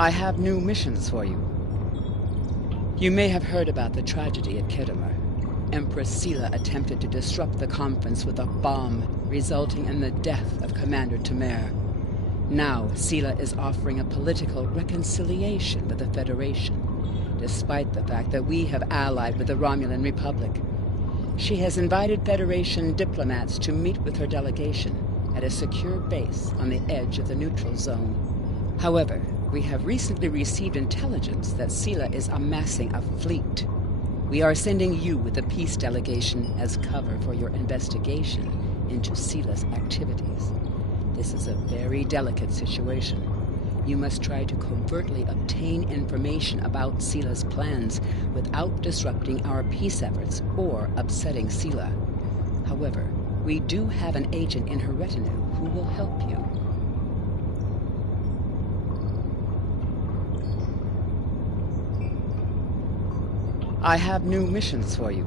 I have new missions for you. You may have heard about the tragedy at Khitomer. Empress Sela attempted to disrupt the conference with a bomb, resulting in the death of Commander Temer. Now, Sela is offering a political reconciliation with the Federation, despite the fact that we have allied with the Romulan Republic. She has invited Federation diplomats to meet with her delegation at a secure base on the edge of the neutral zone. However, we have recently received intelligence that Sela is amassing a fleet. We are sending you with the peace delegation as cover for your investigation into Sela's activities. This is a very delicate situation. You must try to covertly obtain information about Sela's plans without disrupting our peace efforts or upsetting Sela. However, we do have an agent in her retinue who will help you. I have new missions for you.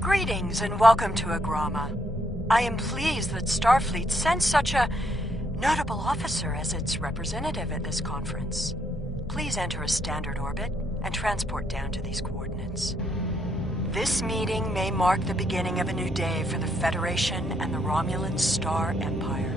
Greetings and welcome to Agrama. I am pleased that Starfleet sent such a notable officer as its representative at this conference. Please enter a standard orbit and transport down to these coordinates. This meeting may mark the beginning of a new day for the Federation and the Romulan Star Empire.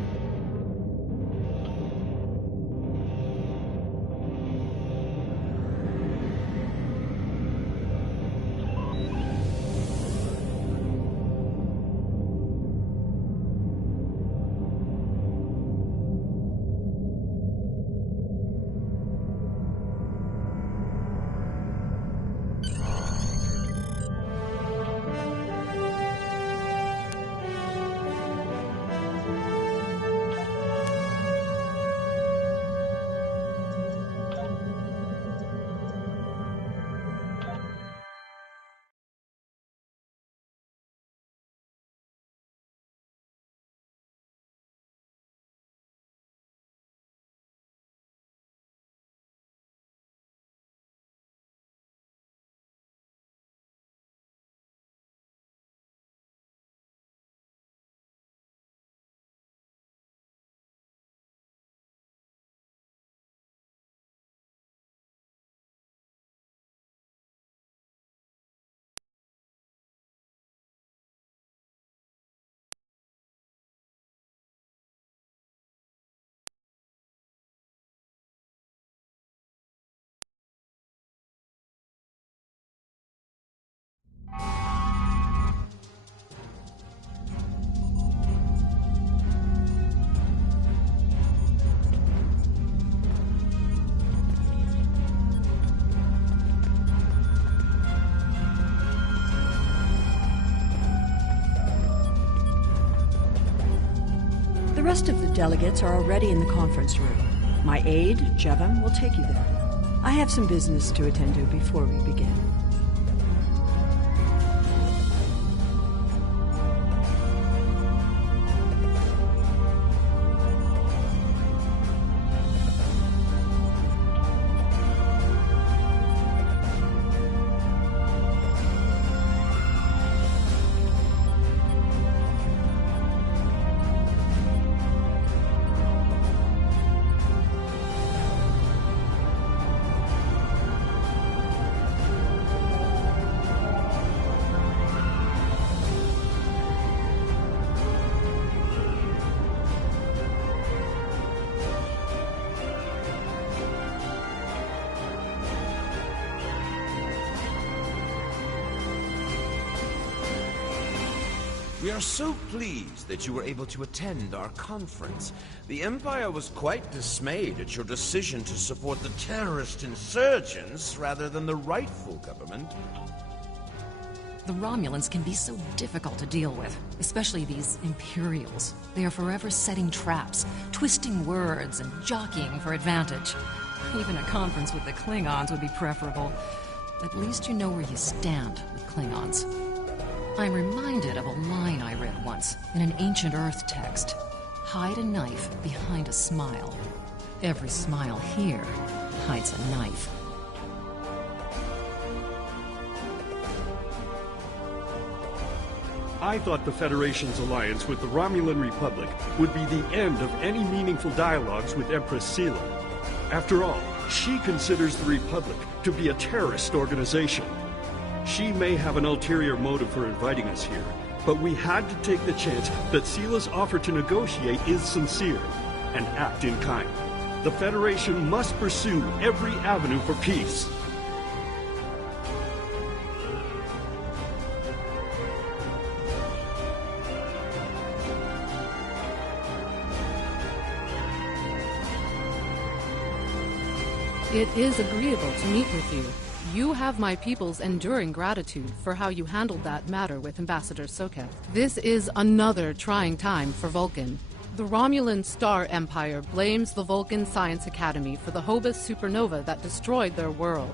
The rest of the delegates are already in the conference room. My aide, Jevem, will take you there. I have some business to attend to before we begin. We are so pleased that you were able to attend our conference. The Empire was quite dismayed at your decision to support the terrorist insurgents rather than the rightful government. The Romulans can be so difficult to deal with, especially these Imperials. They are forever setting traps, twisting words, and jockeying for advantage. Even a conference with the Klingons would be preferable. At least you know where you stand with Klingons. I'm reminded of a line I read once in an ancient Earth text. Hide a knife behind a smile. Every smile here hides a knife. I thought the Federation's alliance with the Romulan Republic would be the end of any meaningful dialogues with Empress Sela. After all, she considers the Republic to be a terrorist organization. She may have an ulterior motive for inviting us here, but we had to take the chance that Sela's offer to negotiate is sincere, and act in kind. The Federation must pursue every avenue for peace. It is agreeable to meet with you. You have my people's enduring gratitude for how you handled that matter with Ambassador Soketh. This is another trying time for Vulcan. The Romulan Star Empire blames the Vulcan Science Academy for the Hobus supernova that destroyed their world.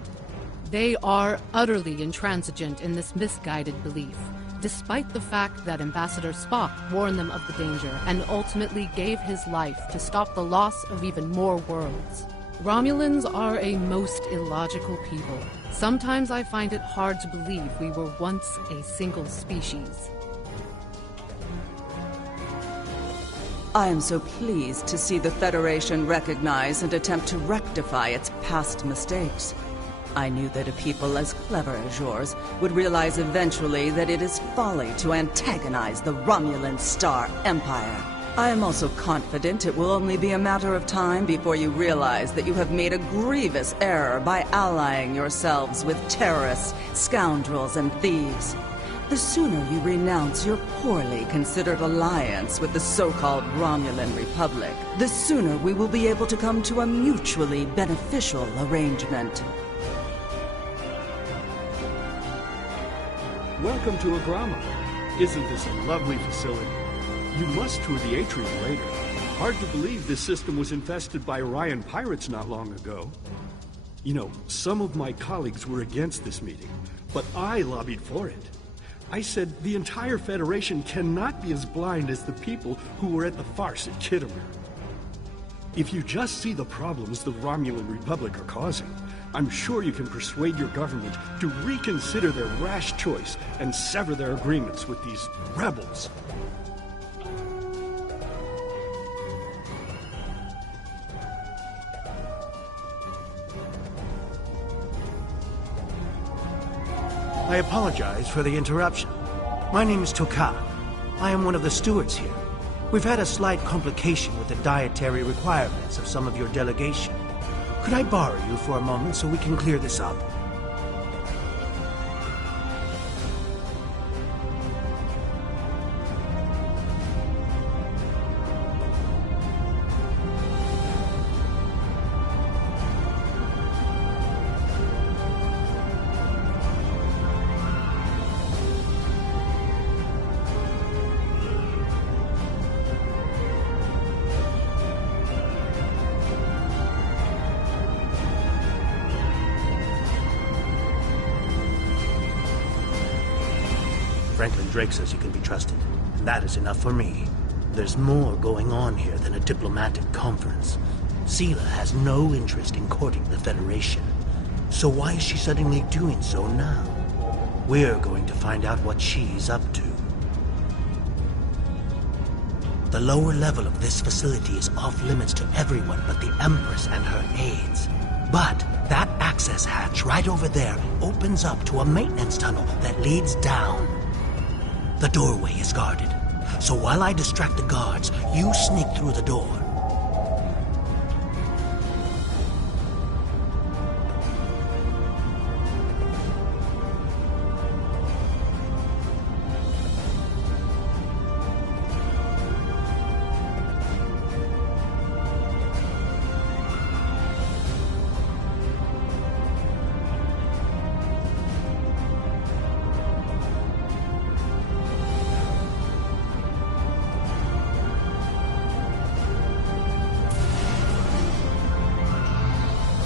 They are utterly intransigent in this misguided belief, despite the fact that Ambassador Spock warned them of the danger and ultimately gave his life to stop the loss of even more worlds. Romulans are a most illogical people. Sometimes I find it hard to believe we were once a single species. I am so pleased to see the Federation recognize and attempt to rectify its past mistakes. I knew that a people as clever as yours would realize eventually that it is folly to antagonize the Romulan Star Empire. I am also confident it will only be a matter of time before you realize that you have made a grievous error by allying yourselves with terrorists, scoundrels, and thieves. The sooner you renounce your poorly considered alliance with the so-called Romulan Republic, the sooner we will be able to come to a mutually beneficial arrangement. Welcome to Agrama. Isn't this a lovely facility? You must tour the atrium later. Hard to believe this system was infested by Orion pirates not long ago. You know, some of my colleagues were against this meeting, but I lobbied for it. I said the entire Federation cannot be as blind as the people who were at the farce at Khitomer. If you just see the problems the Romulan Republic are causing, I'm sure you can persuade your government to reconsider their rash choice and sever their agreements with these rebels. I apologize for the interruption. My name is Toka. I am one of the stewards here. We've had a slight complication with the dietary requirements of some of your delegation. Could I borrow you for a moment so we can clear this up? Franklin Drake says you can be trusted, and that is enough for me. There's more going on here than a diplomatic conference. Sela has no interest in courting the Federation. So why is she suddenly doing so now? We're going to find out what she's up to. The lower level of this facility is off limits to everyone but the Empress and her aides. But that access hatch right over there opens up to a maintenance tunnel that leads down. The doorway is guarded, so while I distract the guards, you sneak through the door.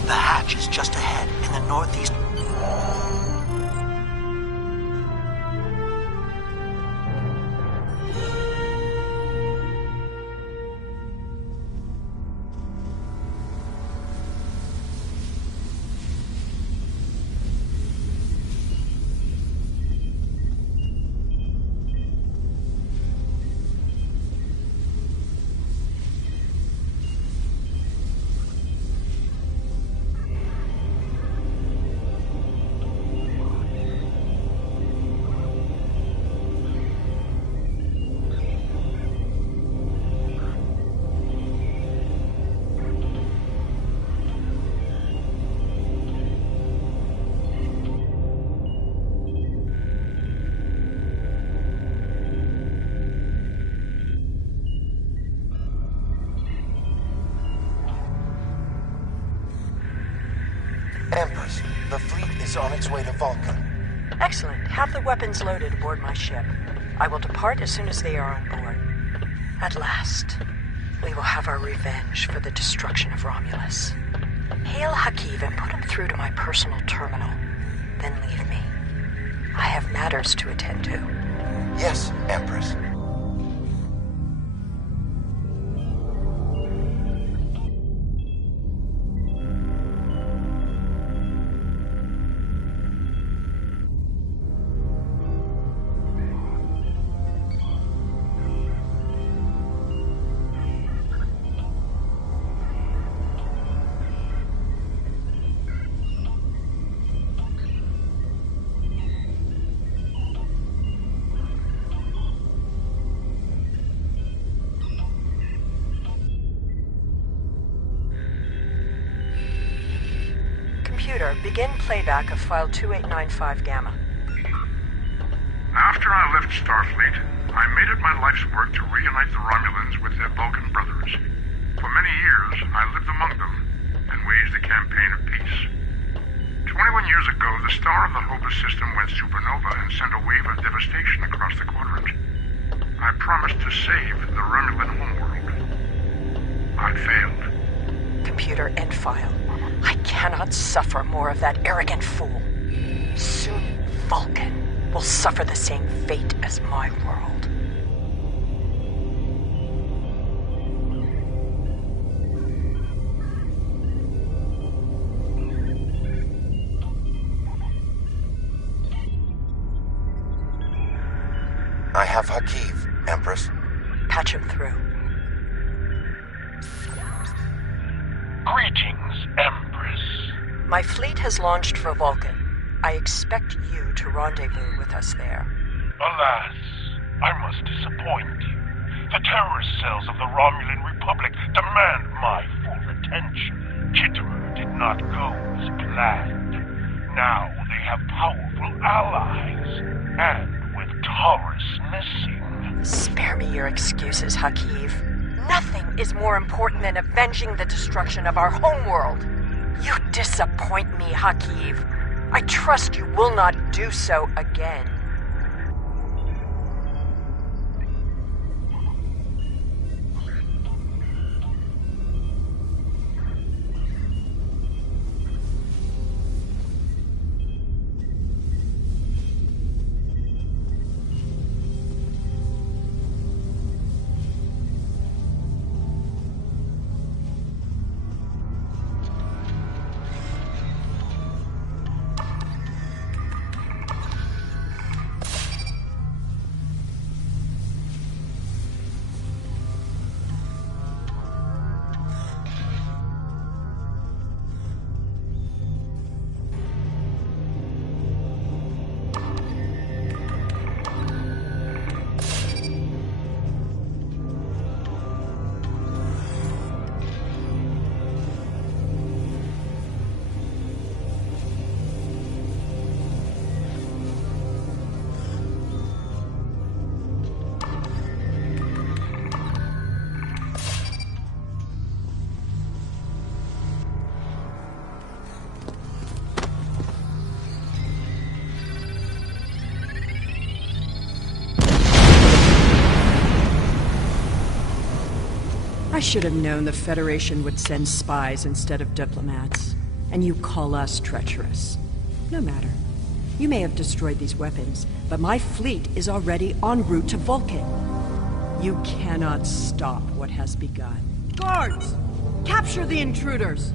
The hatch is just ahead in the northeast. Empress, the fleet is on its way to Vulcan. Excellent. Have the weapons loaded aboard my ship. I will depart as soon as they are on board. At last, we will have our revenge for the destruction of Romulus. Hail Hakiv and put him through to my personal terminal. Then leave me. I have matters to attend to. Yes, Empress. Begin playback of file 2895 Gamma. After I left Starfleet, I made it my life's work to reunite the Romulans with their Vulcan brothers. For many years, I lived among them and waged a campaign of peace. 21 years ago, the star of the Hobus system went supernova and sent a wave of devastation across the quadrant. I promised to save the Romulan homeworld. I failed. Computer end file. I cannot suffer more of that arrogant fool. Soon, Vulcan will suffer the same fate as my world. I have Hakiv, Empress. Patch him through. Greetings, Empress. My fleet has launched for Vulcan. I expect you to rendezvous with us there. Alas, I must disappoint you. The terrorist cells of the Romulan Republic demand my full attention. Kitterer did not go as planned. Now they have powerful allies, and with Taurus missing... Spare me your excuses, Hakiv. Nothing is more important than avenging the destruction of our homeworld. You disappoint me, Hakiv. I trust you will not do so again. I should have known the Federation would send spies instead of diplomats. And you call us treacherous. No matter. You may have destroyed these weapons, but my fleet is already en route to Vulcan. You cannot stop what has begun. Guards! Capture the intruders!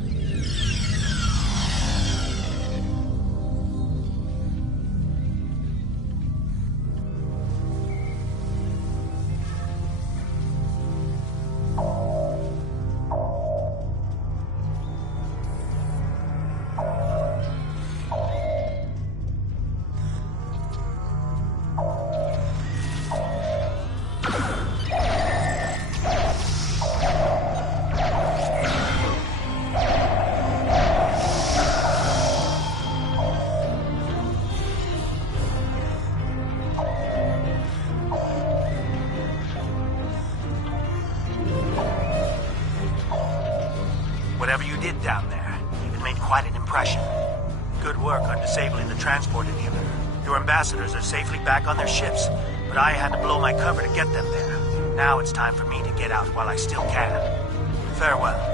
Whatever you did down there, it made quite an impression. Good work on disabling the transport inhibitor. Your ambassadors are safely back on their ships, but I had to blow my cover to get them there. Now it's time for me to get out while I still can. Farewell.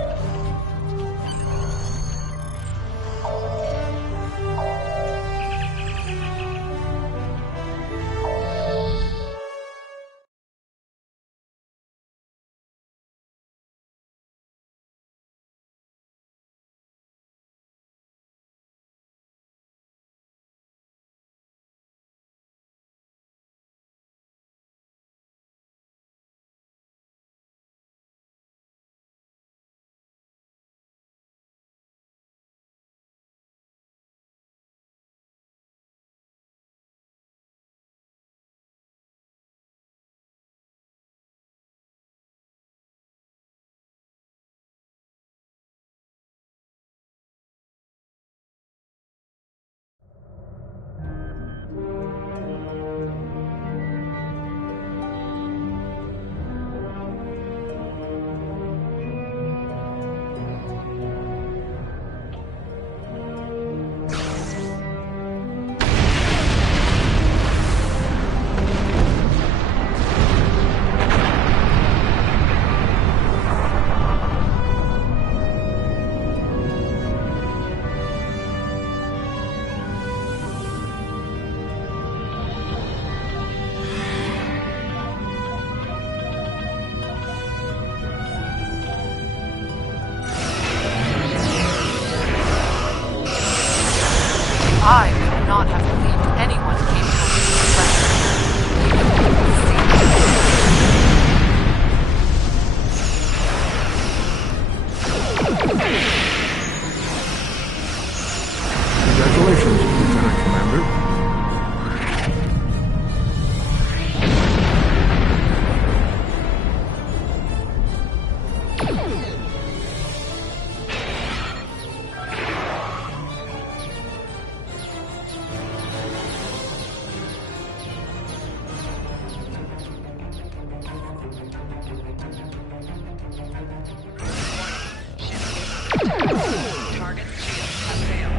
Target's shields have failed.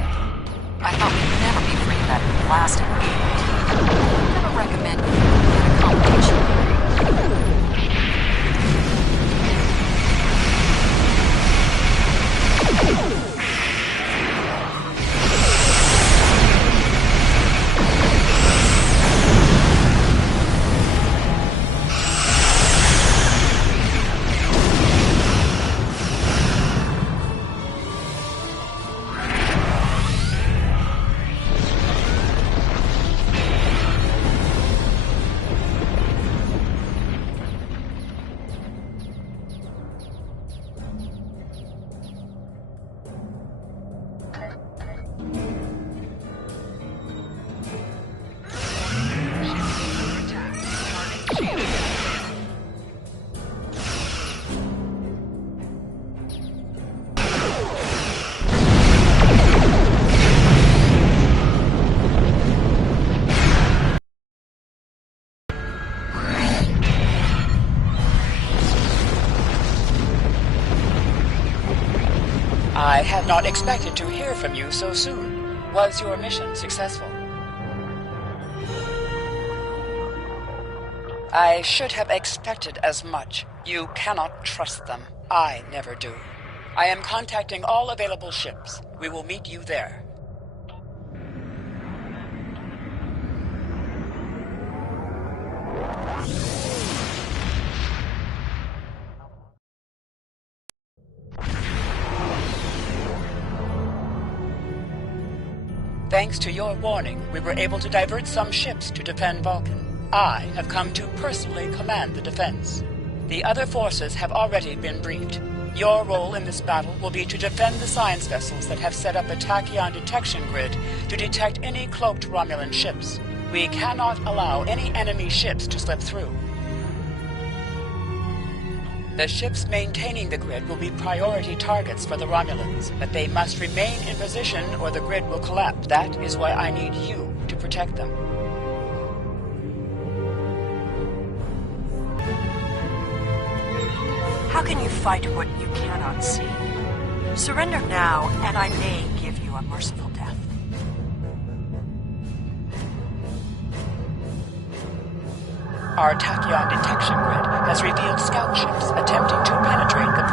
I thought we'd never be free of that blasted I'm gonna recommend you get a accommodation. I had not expected to hear from you so soon. Was your mission successful? I should have expected as much. You cannot trust them. I never do. I am contacting all available ships. We will meet you there. Thanks to your warning, we were able to divert some ships to defend Vulcan. I have come to personally command the defense. The other forces have already been briefed. Your role in this battle will be to defend the science vessels that have set up a tachyon detection grid to detect any cloaked Romulan ships. We cannot allow any enemy ships to slip through. The ships maintaining the grid will be priority targets for the Romulans, but they must remain in position or the grid will collapse. That is why I need you to protect them. How can you fight what you cannot see? Surrender now, and I may give you a merciful death. Our tachyon detection grid has revealed scout ships attempting to penetrate the